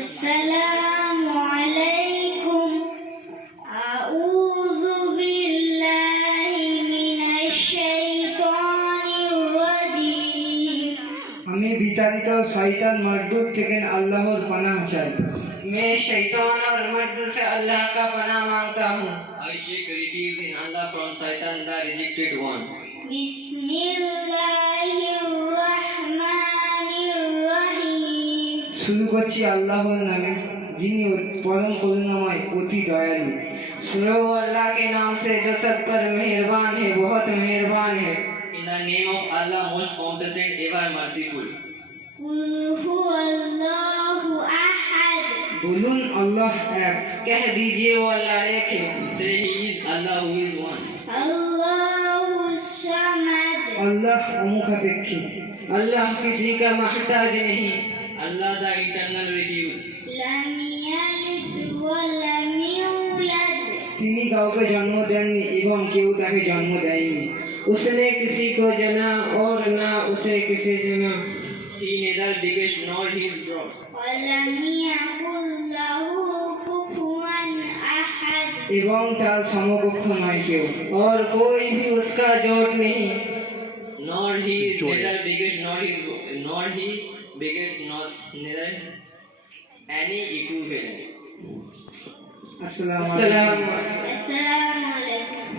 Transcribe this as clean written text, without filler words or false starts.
আসসালামু আলাইকুম। আউযু বিল্লাহি মিনাশ শাইতানির রাজিম। আমি বিতাড়িত শয়তান মর্দুদ থেকে আল্লাহর পানাহ চাই। मैं शैतान और मर्द से अल्लाह का पनाह मांगता हूँ। I seek refuge in Allah from Satan, the rejected one. বিসমিল্লাহির রহমানির রহিম। শুরু করছি আল্লাহর নামে, যিনি পরম করুণাময়, অতি দয়ালু। सुनो अल्लाह के नाम से जो सब पर मेहरबान है, बहुत मेहरबान है। In the name of Allah, most compassionate, ever merciful. কুল হুয়াল্লাহু আহাদ। বলুন আল্লাহ এক। कह दीजिए वो अल्लाह एक है। Say He is Allah who is one. আল্লাহুস Samad. আল্লাহ অমুখাপেক্ষী। अल्लाह किसी का मोहताज नहीं। Allah the eternal refuge. লাম ইয়ালিদ ওয়া লাম ইউলাদ। তিনি কাউকে জন্ম দেননি এবং কেউ তাকে জন্ম দেয়নি। उसने किसी को जना और ना उसे किसी जना। He neither begat nor his brought. ওয়া লাম ইয়াকুল লাহু কুফুয়ান আহাদ। এবং তার সমকক্ষ নয় কেউ। और कोई भी उसका जोड़ नहीं। Nor he neither begat nor he begat neither any equivalent. আসসালামু আলাইকুম। अस्सलाम আসসালামু আলাইকুম।